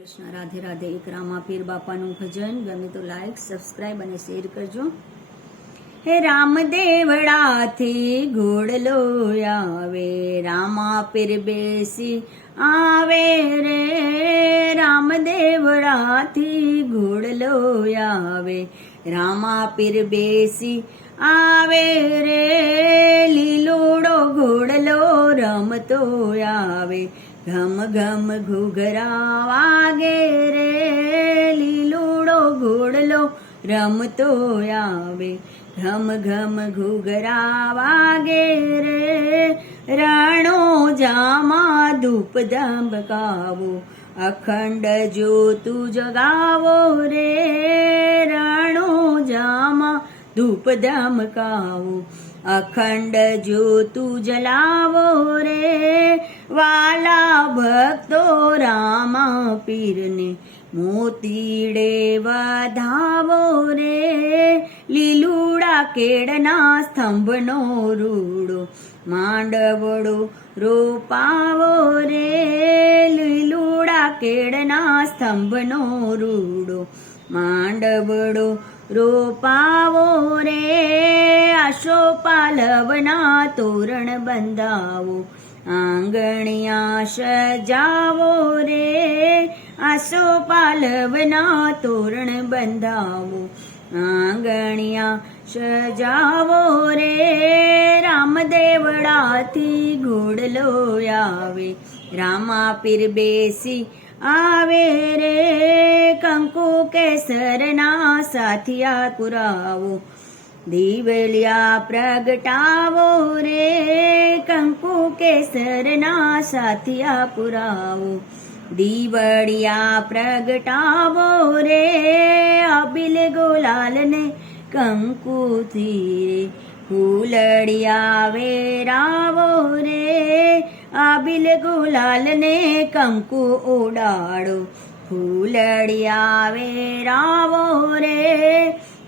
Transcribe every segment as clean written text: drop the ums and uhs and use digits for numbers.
કૃષ્ણ રાધે રાધે. એક રામાપીર બાપાનું ભજન ગમે તો લાઈક સબસ્ક્રાઇબ અને શેર કરજો. હે રામદેવડાથી ઘોડલો આવે, રામાપીર બેસી આવે રે. રામદેવડાથી ઘોડલો આવે, રામાપીર બેસી આવે રે. લીલુડો ઘોડલો રમતો આવે, ઘમ ઘમ ઘૂઘરા વાગે રે. લીલુડો ઘોડલો રમતો આવે, ઘમ ઘમ ઘૂઘરા વાગે રે. રાણો જામાં ધૂપ ધમકાવો, અખંડ જ્યોતું જગાવો રે. રાણો જામાં ધૂપ ધમકાવો, અખંડ જ્યોતું જલાવો રે. વાલા ભક્તો રામા પીરને મોતીડે વધાવો રે. લીલુડા કેળના સ્તંભનો રૂડો માંડવડો રોપાવો રે. લીલુડા કેળના સ્તંભનો રૂડો માંડવડો રોપાવો રે. આશોપાલવના તોરણ બંધાવો, આંગણિયા સજાવો રે. આશોપાલવના તોરણ બંધાવો, આંગણિયા સજાવો રે. રામદેવડાથી ઘોડલો આવે, રામાપીર બેસી આવે રે. કંકુ કેસરના સાથિયા પુરાવો, દીવલિયા પ્રગટાવો રે. કંકુ કેસરના સાથિયા પુરાવો, દીવડિયા પ્રગટાવો રે. અબિલ ગુલાલને કંકુથી ફૂલડિયા વેરાવો રે. અબિલ ગુલાલને કંકુ ઉડાડો, ફૂલડિયા વેરાવો રે.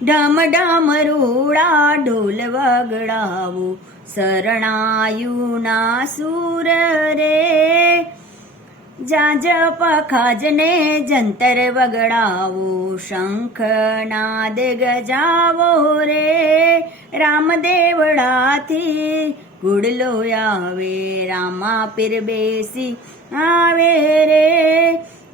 ઢમ ઢમ રૂડા ઢોલ વગડાવો, શરણાયુના સૂર રે. જાજપ ખાજને જંતર વગડાવો, શંખનાદ ગજાવો રે. રામદેવડાથી ઘોડલો આવે, રામાપીર બેસી આવે રે.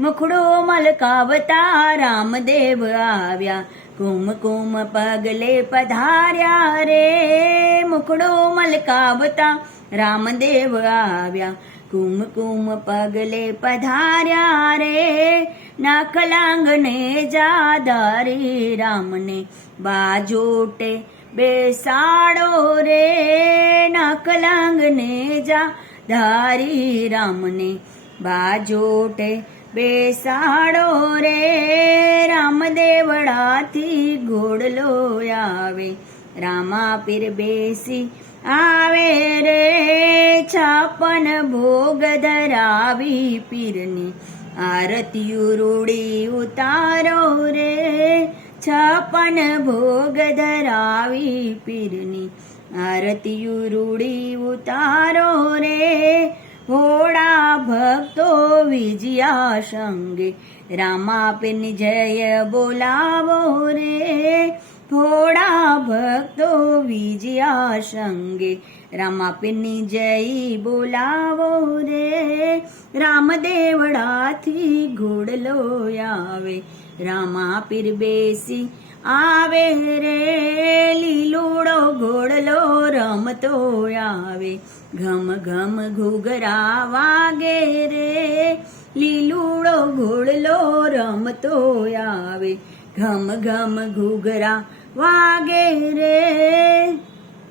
મુખડો મલકાવતા રામદેવ આવ્યા, કુમકુમ પગલે પધાર્યા રે. મુખડો મલકાવતા રામદેવ આવ્યા, કુમકુમ પગલે પધાર્યા રે. નાખલાંગને જાધારી રામને બાજોટે બેસાડો રે. નાખલાંગને જાધારી રામને બાજોટે બેસાડો રે. રામદેવડાથી ઘોડલો આવે, રામાપીર બેસી આવે રે. 56 ભોગ ધરાવી પીરની આરતીયું રૂડી ઉતારો રે. 56 ભોગ ધરાવી પીરની આરતીયું રૂડી ઉતારો રે. ભોળા ભક્તો વિજયા સંગે રામાપીરની જય બોલાવો રે. ભોળા ભક્તો વિજયા સંગે રામાપીરની જય બોલાવો રે. રામદેવડાથી ઘોડલો આવે, રામાપીર બેસી આવે રે. લીલુડો ઘોડલો રમતો આવે, ઘમ ઘમ ઘૂઘરા વાગે રે. લીલુડો ઘોડલો રમતો આવે, ઘમ ઘમ ઘૂઘરા વાગે રે.